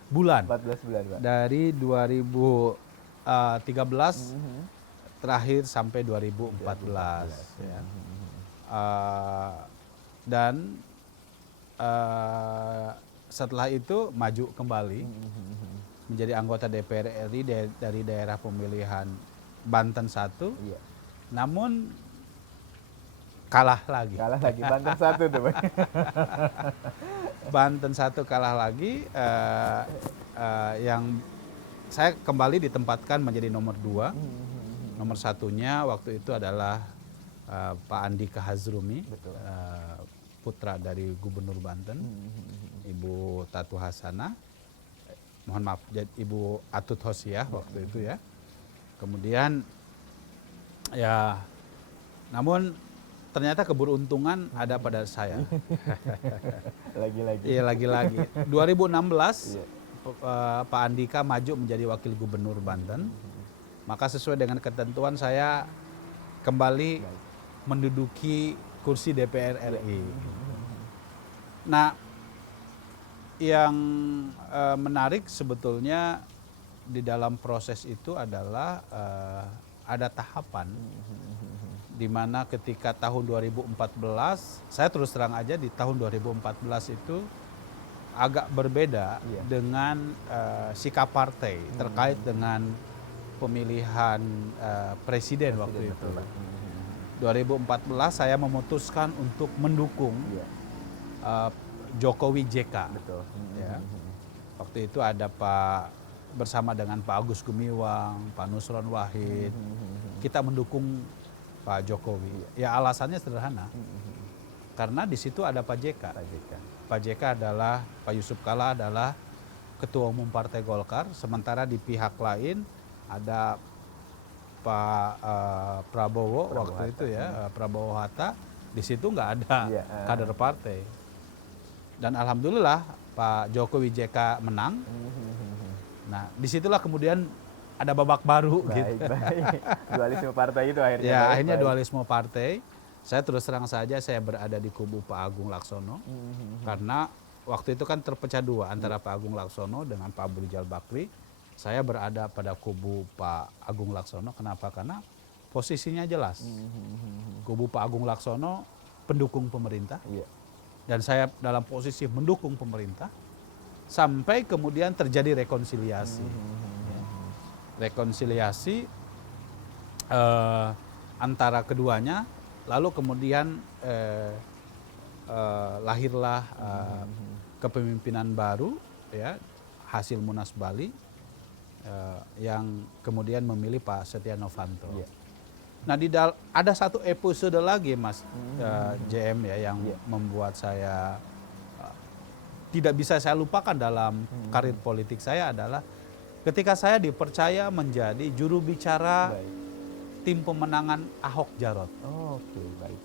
bulan. 14 bulan, Pak. Dari 2013 terakhir sampai 2014 ya. Dan setelah itu maju kembali menjadi anggota DPR RI dari daerah pemilihan Banten 1, Iya. namun kalah lagi. Kalah lagi Banten 1 tuh, Pak. Banten 1 kalah lagi, yang saya kembali ditempatkan menjadi nomor 2. Nomor satunya waktu itu adalah Pak Andika Hazrumi, putra dari Gubernur Banten, Ibu Tatu Hasanah, mohon maaf, Ibu Atut Hosiah waktu itu ya. Kemudian ya, namun ternyata keberuntungan ada pada saya. Lagi-lagi. Iya, lagi-lagi. 2016 Iya. Pak Andika maju menjadi wakil gubernur Banten. Maka sesuai dengan ketentuan saya kembali menduduki kursi DPR RI. Nah, yang menarik sebetulnya di dalam proses itu adalah ada tahapan di mana ketika tahun 2014, saya terus terang aja di tahun 2014 itu agak berbeda dengan sikap partai terkait dengan pemilihan presiden waktu itu. 2014 saya memutuskan untuk mendukung Jokowi JK. Betul. Ya. Waktu itu ada bersama dengan Pak Agus Gumiwang, Pak Nusron Wahid, kita mendukung Pak Jokowi. Ya alasannya sederhana, karena di situ ada Pak JK. Pak JK adalah, Pak Yusuf Kalla adalah Ketua Umum Partai Golkar, sementara di pihak lain ada Pak Prabowo waktu itu ya, Prabowo Hatta. Di situ nggak ada kader partai. Dan alhamdulillah Pak Jokowi JK menang. Nah, disitulah kemudian ada babak baru. Baik, gitu. baik. Dualisme partai itu akhirnya. Ya, baik, akhirnya baik. dualisme partai. Saya terus terang saja saya berada di kubu Pak Agung Laksono. Karena waktu itu kan terpecah dua antara Pak Agung Laksono dengan Pak Abu Rijal Bakri. Saya berada pada kubu Pak Agung Laksono. Kenapa? Karena posisinya jelas. Kubu Pak Agung Laksono pendukung pemerintah, dan saya dalam posisi mendukung pemerintah, sampai kemudian terjadi rekonsiliasi. Rekonsiliasi antara keduanya, lalu kemudian lahirlah kepemimpinan baru, ya, hasil Munas Bali, yang kemudian memilih Pak Setia Novanto. Nah, ada satu episode lagi, Mas JM, ya, yang membuat saya tidak bisa saya lupakan dalam karir politik saya adalah ketika saya dipercaya menjadi juru bicara tim pemenangan Ahok Jarot. Baik.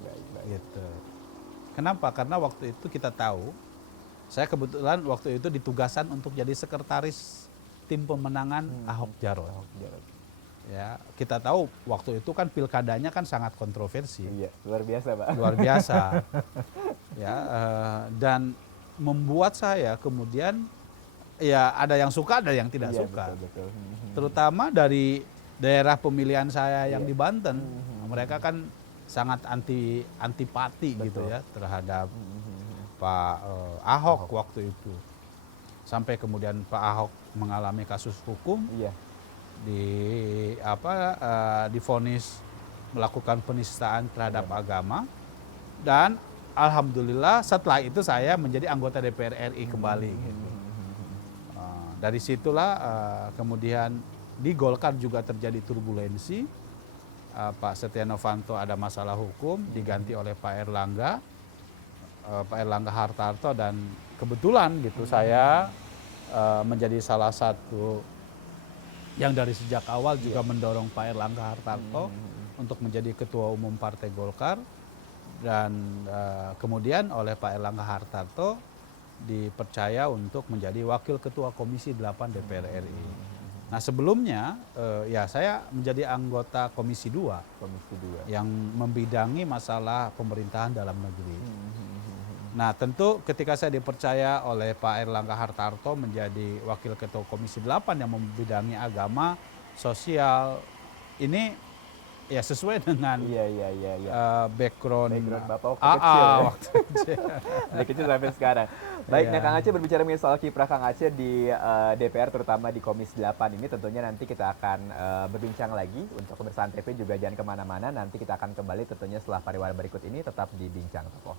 Gitu. Kenapa? Karena waktu itu kita tahu, saya kebetulan waktu itu ditugasan untuk jadi sekretaris tim pemenangan Ahok Jarot. Ya, kita tahu waktu itu kan pilkadanya kan sangat kontroversi. Iya, luar biasa, Pak. Luar biasa. Ya, dan membuat saya kemudian, ya, ada yang suka, ada yang tidak suka. Betul. Terutama dari daerah pemilihan saya yang di Banten, mereka kan sangat antipati gitu ya terhadap Pak Ahok waktu itu. Sampai kemudian Pak Ahok mengalami kasus hukum, divonis melakukan penistaan terhadap agama, dan alhamdulillah setelah itu saya menjadi anggota DPR RI kembali. Gitu. Dari situlah kemudian di Golkar juga terjadi turbulensi. Pak Setia Novanto ada masalah hukum, diganti oleh Pak Erlangga Hartarto, dan kebetulan gitu saya menjadi salah satu yang dari sejak awal juga mendorong Pak Erlangga Hartarto untuk menjadi ketua umum Partai Golkar, dan kemudian oleh Pak Erlangga Hartarto dipercaya untuk menjadi wakil ketua Komisi 8 DPR RI. Nah, sebelumnya ya saya menjadi anggota Komisi 2 yang membidangi masalah pemerintahan dalam negeri. Nah, tentu ketika saya dipercaya oleh Pak Erlangga Hartarto menjadi wakil ketua Komisi 8 yang membidangi agama, sosial, ini ya sesuai dengan background Bapak waktu kecil, waktu kecil. Dari kecil sampai sekarang. Baik, nah Kang Aceh, berbicara mengenai soal kiprah Kang Aceh di DPR, terutama di Komisi 8 ini, tentunya nanti kita akan berbincang lagi. Untuk pemirsa TV juga jangan kemana-mana, nanti kita akan kembali tentunya setelah pariwara berikut ini, tetap di Bincang Tokoh.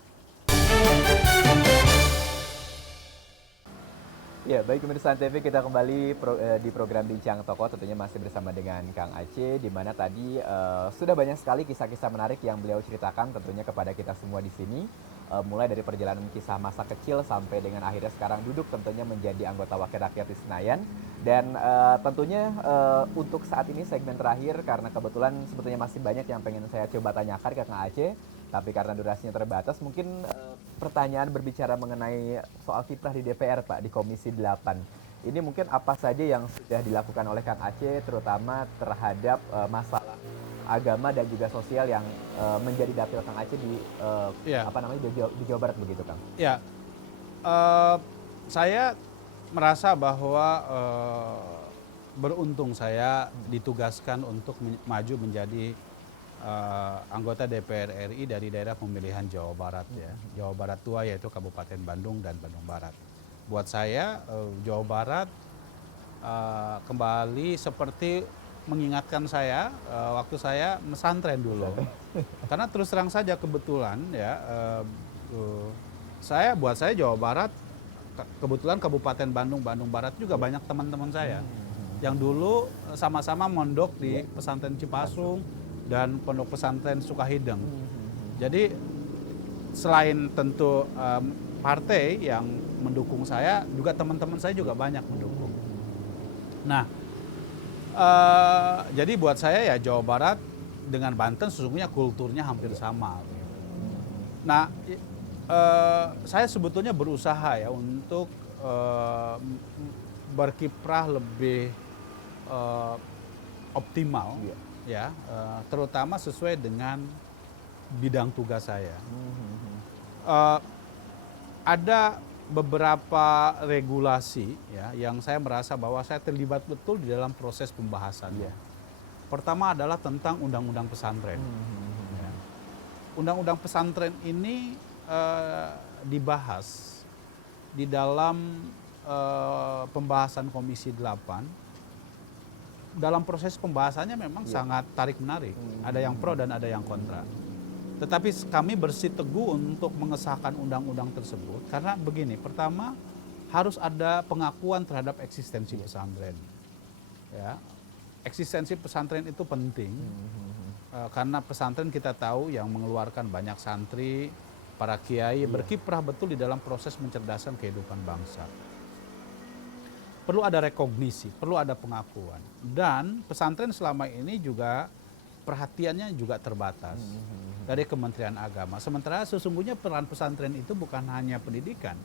Ya, baik pemirsa TV, kita kembali di program Bincang Tokoh, tentunya masih bersama dengan Kang Aceh, di mana tadi sudah banyak sekali kisah-kisah menarik yang beliau ceritakan tentunya kepada kita semua di sini, mulai dari perjalanan kisah masa kecil sampai dengan akhirnya sekarang duduk tentunya menjadi anggota Wakil Rakyat di Senayan. Dan tentunya untuk saat ini segmen terakhir, karena kebetulan sebetulnya masih banyak yang pengen saya coba tanyakan ke Kang Aceh, tapi karena durasinya terbatas, mungkin pertanyaan berbicara mengenai soal kiprah di DPR, Pak, di Komisi 8. Ini mungkin apa saja yang sudah dilakukan oleh Kang Aceh, terutama terhadap masalah agama dan juga sosial yang menjadi dapil Kang Aceh di di Jawa Barat begitu, Kang? Ya, saya merasa bahwa beruntung saya ditugaskan untuk maju menjadi anggota DPR RI dari daerah pemilihan Jawa Barat, ya. Jawa Barat tua, yaitu Kabupaten Bandung dan Bandung Barat. Buat saya Jawa Barat kembali seperti mengingatkan saya waktu saya mesantren dulu. Karena terus terang saja kebetulan ya buat saya Jawa Barat, kebetulan Kabupaten Bandung, Bandung Barat juga banyak teman-teman saya yang dulu sama-sama mondok di pesantren Cipasung dan pondok pesantren Sukahideng. Jadi selain tentu partai yang mendukung saya, juga teman-teman saya juga banyak mendukung. Nah, jadi buat saya ya Jawa Barat dengan Banten sesungguhnya kulturnya hampir sama. Nah, saya sebetulnya berusaha ya untuk berkiprah lebih optimal. Ya, terutama sesuai dengan bidang tugas saya. Ada beberapa regulasi ya yang saya merasa bahwa saya terlibat betul di dalam proses pembahasannya. Pertama adalah tentang undang-undang pesantren. Ya. Undang-undang pesantren ini dibahas di dalam pembahasan Komisi 8. Dalam proses pembahasannya memang sangat tarik-menarik. Ada yang pro dan ada yang kontra. Tetapi kami bersiteguh untuk mengesahkan undang-undang tersebut karena begini, pertama harus ada pengakuan terhadap eksistensi pesantren. Ya, eksistensi pesantren itu penting karena pesantren kita tahu yang mengeluarkan banyak santri, para kiai berkiprah betul di dalam proses mencerdaskan kehidupan bangsa. Perlu ada rekognisi, perlu ada pengakuan. Dan pesantren selama ini juga perhatiannya juga terbatas dari Kementerian Agama. Sementara sesungguhnya peran pesantren itu bukan hanya pendidikan.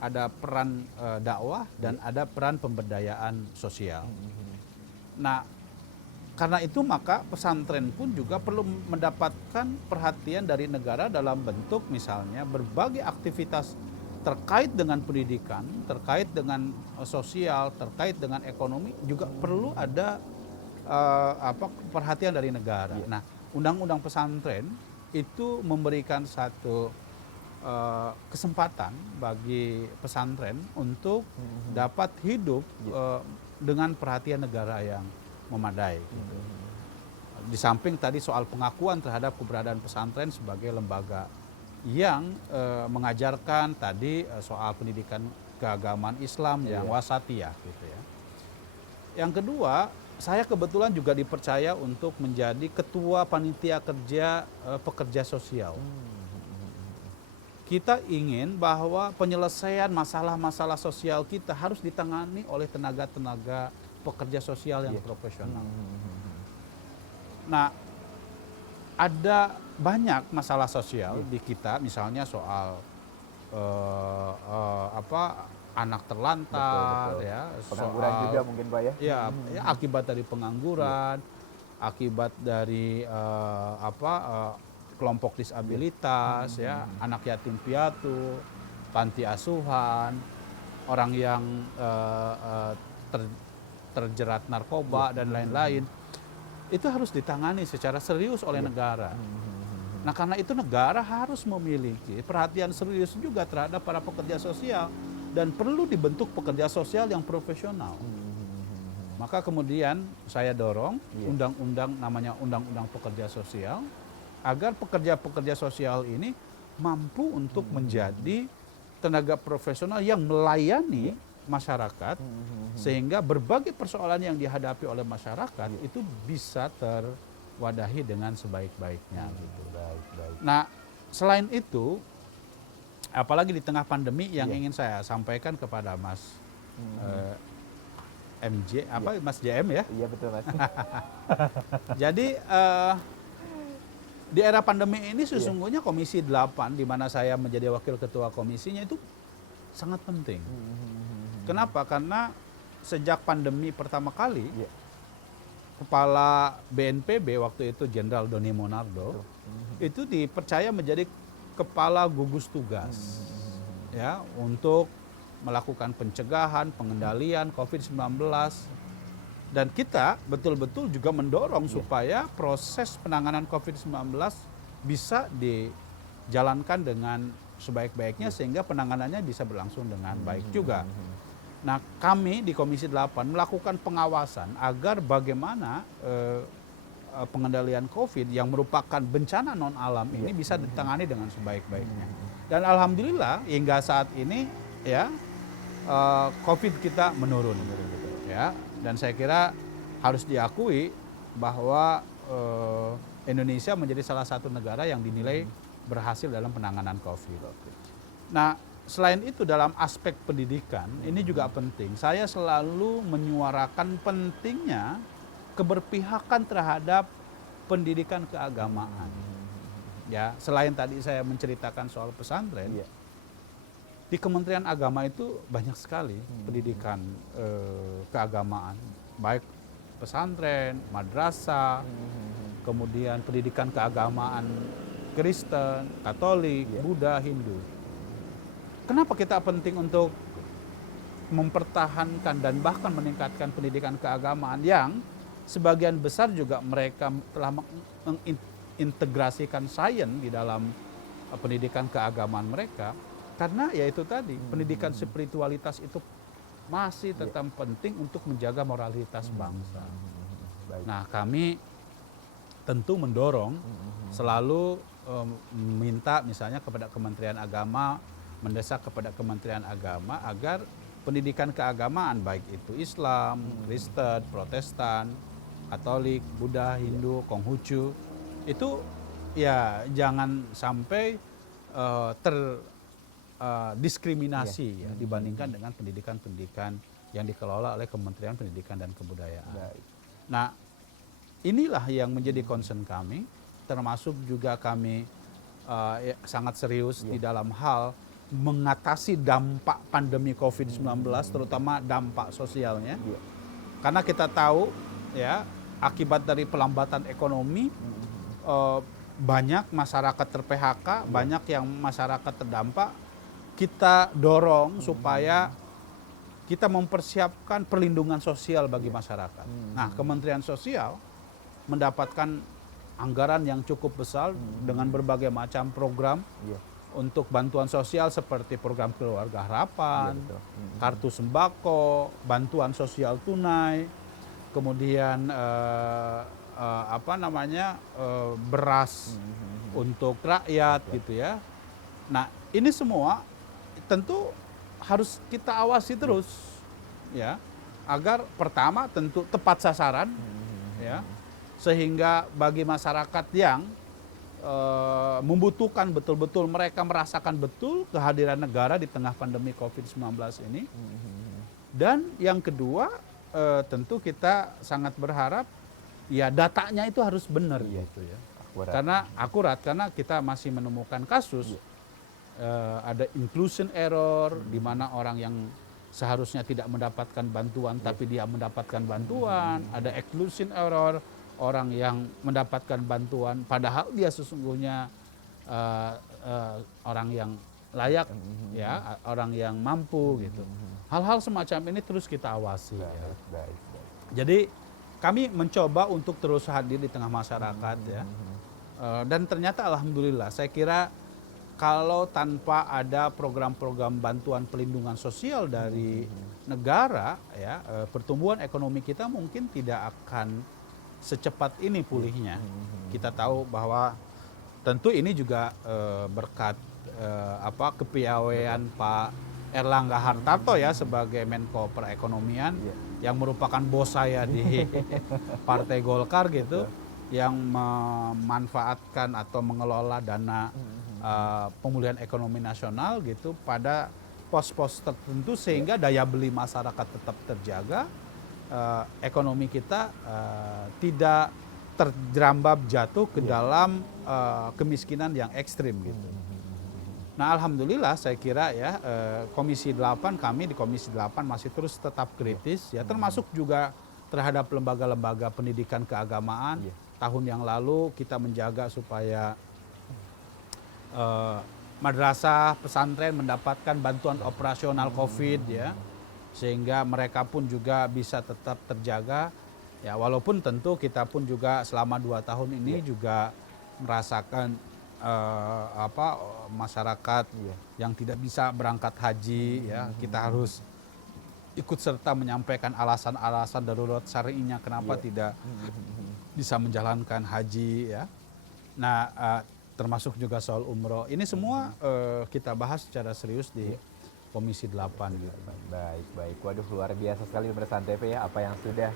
Ada peran dakwah dan ada peran pemberdayaan sosial. Nah, karena itu maka pesantren pun juga perlu mendapatkan perhatian dari negara dalam bentuk misalnya berbagai aktivitas terkait dengan pendidikan, terkait dengan sosial, terkait dengan ekonomi juga perlu ada perhatian dari negara. Nah, undang-undang pesantren itu memberikan satu kesempatan bagi pesantren untuk dapat hidup dengan perhatian negara yang memadai. Gitu. Di samping tadi soal pengakuan terhadap keberadaan pesantren sebagai lembaga yang mengajarkan tadi soal pendidikan keagamaan Islam yang wasatiyah gitu ya. Yang kedua, saya kebetulan juga dipercaya untuk menjadi ketua panitia kerja pekerja sosial. Kita ingin bahwa penyelesaian masalah-masalah sosial kita harus ditangani oleh tenaga-tenaga pekerja sosial yang profesional. Nah, ada banyak masalah sosial di kita, misalnya soal anak terlantar, betul. ya, Pengangguran soal, juga mungkin Pak ya. Ya, akibat dari pengangguran, akibat dari kelompok disabilitas, ya, anak yatim piatu, panti asuhan, orang yang terjerat narkoba dan lain-lain. Itu harus ditangani secara serius oleh negara. Nah, karena itu negara harus memiliki perhatian serius juga terhadap para pekerja sosial dan perlu dibentuk pekerja sosial yang profesional. Maka kemudian saya dorong undang-undang namanya Undang-Undang Pekerja Sosial agar pekerja-pekerja sosial ini mampu untuk menjadi tenaga profesional yang melayani masyarakat sehingga berbagai persoalan yang dihadapi oleh masyarakat itu bisa terwadahi dengan sebaik-baiknya. Gitu. Nah, selain itu, apalagi di tengah pandemi yang ingin saya sampaikan kepada Mas Mas JM ya. Iya betul Mas. Jadi di era pandemi ini sesungguhnya Komisi 8 di mana saya menjadi wakil ketua komisinya itu sangat penting. Kenapa? Karena sejak pandemi pertama kali, Kepala BNPB waktu itu Jenderal Doni Monardo itu dipercaya menjadi kepala gugus tugas ya untuk melakukan pencegahan, pengendalian COVID-19 dan kita betul-betul juga mendorong supaya proses penanganan COVID-19 bisa dijalankan dengan sebaik-baiknya sehingga penanganannya bisa berlangsung dengan baik juga. Nah, kami di Komisi 8 melakukan pengawasan agar bagaimana pengendalian COVID yang merupakan bencana non alam ini bisa ditangani dengan sebaik-baiknya. Dan alhamdulillah hingga saat ini ya COVID kita menurun ya. Dan saya kira harus diakui bahwa Indonesia menjadi salah satu negara yang dinilai berhasil dalam penanganan COVID. Nah, selain itu dalam aspek pendidikan ini juga penting. Saya selalu menyuarakan pentingnya keberpihakan terhadap pendidikan keagamaan. Ya, selain tadi saya menceritakan soal pesantren, di Kementerian Agama itu banyak sekali pendidikan keagamaan, baik pesantren, madrasah, kemudian pendidikan keagamaan Kristen, Katolik, Buddha, Hindu. Kenapa kita penting untuk mempertahankan dan bahkan meningkatkan pendidikan keagamaan yang sebagian besar juga mereka telah mengintegrasikan sains di dalam pendidikan keagamaan mereka, karena ya itu tadi, pendidikan spiritualitas itu masih tetap penting untuk menjaga moralitas bangsa. Baik. Nah, kami tentu mendorong selalu minta misalnya kepada Kementerian Agama, mendesak kepada Kementerian Agama agar pendidikan keagamaan baik itu Islam, Kristen, Protestan, Katolik, Buddha, Hindu, Konghucu itu ya jangan sampai diskriminasi ya, dibandingkan dengan pendidikan-pendidikan yang dikelola oleh Kementerian Pendidikan dan Kebudayaan. Baik. Nah, inilah yang menjadi concern kami, termasuk juga kami sangat serius di dalam hal mengatasi dampak pandemi COVID-19, terutama dampak sosialnya. Karena kita tahu ya, akibat dari pelambatan ekonomi, banyak masyarakat ter-PHK, banyak yang masyarakat terdampak. Kita dorong supaya kita mempersiapkan perlindungan sosial bagi masyarakat. Nah, Kementerian Sosial mendapatkan anggaran yang cukup besar dengan berbagai macam program untuk bantuan sosial seperti program Keluarga Harapan, kartu sembako, bantuan sosial tunai, kemudian beras untuk rakyat gitu ya. Nah, ini semua tentu harus kita awasi terus ya, agar pertama tentu tepat sasaran ya, sehingga bagi masyarakat yang membutuhkan betul-betul, mereka merasakan betul kehadiran negara di tengah pandemi COVID-19 ini. Dan yang kedua, tentu kita sangat berharap ya datanya itu harus benar gitu ya. Akurat karena kita masih menemukan kasus ada inclusion error di mana orang yang seharusnya tidak mendapatkan bantuan tapi dia mendapatkan bantuan, ada exclusion error, orang yang mendapatkan bantuan padahal dia sesungguhnya orang yang layak ya, orang yang mampu gitu. Hal-hal semacam ini terus kita awasi ya. Jadi kami mencoba untuk terus hadir di tengah masyarakat ya. Dan ternyata alhamdulillah, saya kira kalau tanpa ada program-program bantuan pelindungan sosial dari negara ya, pertumbuhan ekonomi kita mungkin tidak akan secepat ini pulihnya. Kita tahu bahwa tentu ini juga berkat kepiawaian Pak Erlangga Hartarto ya sebagai Menko Perekonomian yang merupakan bos saya di Partai Golkar gitu, yang memanfaatkan atau mengelola dana pemulihan ekonomi nasional gitu pada pos-pos tertentu sehingga daya beli masyarakat tetap terjaga, ekonomi kita tidak terjerambab jatuh ke dalam kemiskinan yang ekstrim gitu. Nah, alhamdulillah saya kira ya Komisi 8, kami di Komisi 8 masih terus tetap kritis ya, termasuk juga terhadap lembaga-lembaga pendidikan keagamaan. Tahun yang lalu kita menjaga supaya madrasah, pesantren mendapatkan bantuan operasional COVID ya, sehingga mereka pun juga bisa tetap terjaga ya, walaupun tentu kita pun juga selama 2 tahun ini juga merasakan masyarakat yang tidak bisa berangkat haji ya, kita harus ikut serta menyampaikan alasan-alasan darurat syar'inya kenapa tidak bisa menjalankan haji ya. Nah, termasuk juga soal umroh. Ini semua kita bahas secara serius di Komisi 8 gitu. Baik. Waduh, luar biasa sekali pemirsa TV ya, apa yang sudah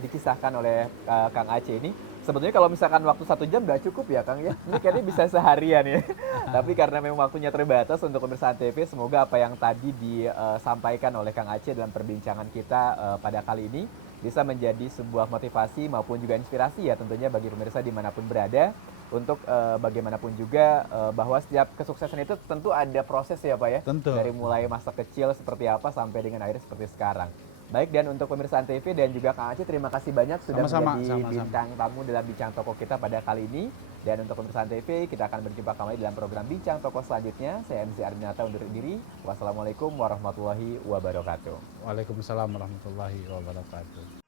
dikisahkan oleh Kang Aceh ini. Sebetulnya kalau misalkan waktu 1 jam nggak cukup ya Kang ya, ini kayaknya bisa seharian ya. Tapi karena memang waktunya terbatas untuk pemirsa TV, semoga apa yang tadi disampaikan oleh Kang Aceh dalam perbincangan kita pada kali ini bisa menjadi sebuah motivasi maupun juga inspirasi ya tentunya bagi pemirsa dimanapun berada, untuk bagaimanapun juga bahwa setiap kesuksesan itu tentu ada proses ya Pak ya. Tentu. Dari mulai masa kecil seperti apa sampai dengan akhirnya seperti sekarang. Baik, dan untuk pemirsa TV dan juga Kang Aceh, terima kasih banyak sudah menjadi bintang tamu dalam Bincang Tokoh kita pada kali ini. Dan untuk pemirsa TV, kita akan berjumpa kembali dalam program Bincang Tokoh selanjutnya. Saya MC Ardinata undur diri. Wassalamualaikum warahmatullahi wabarakatuh. Waalaikumsalam warahmatullahi wabarakatuh.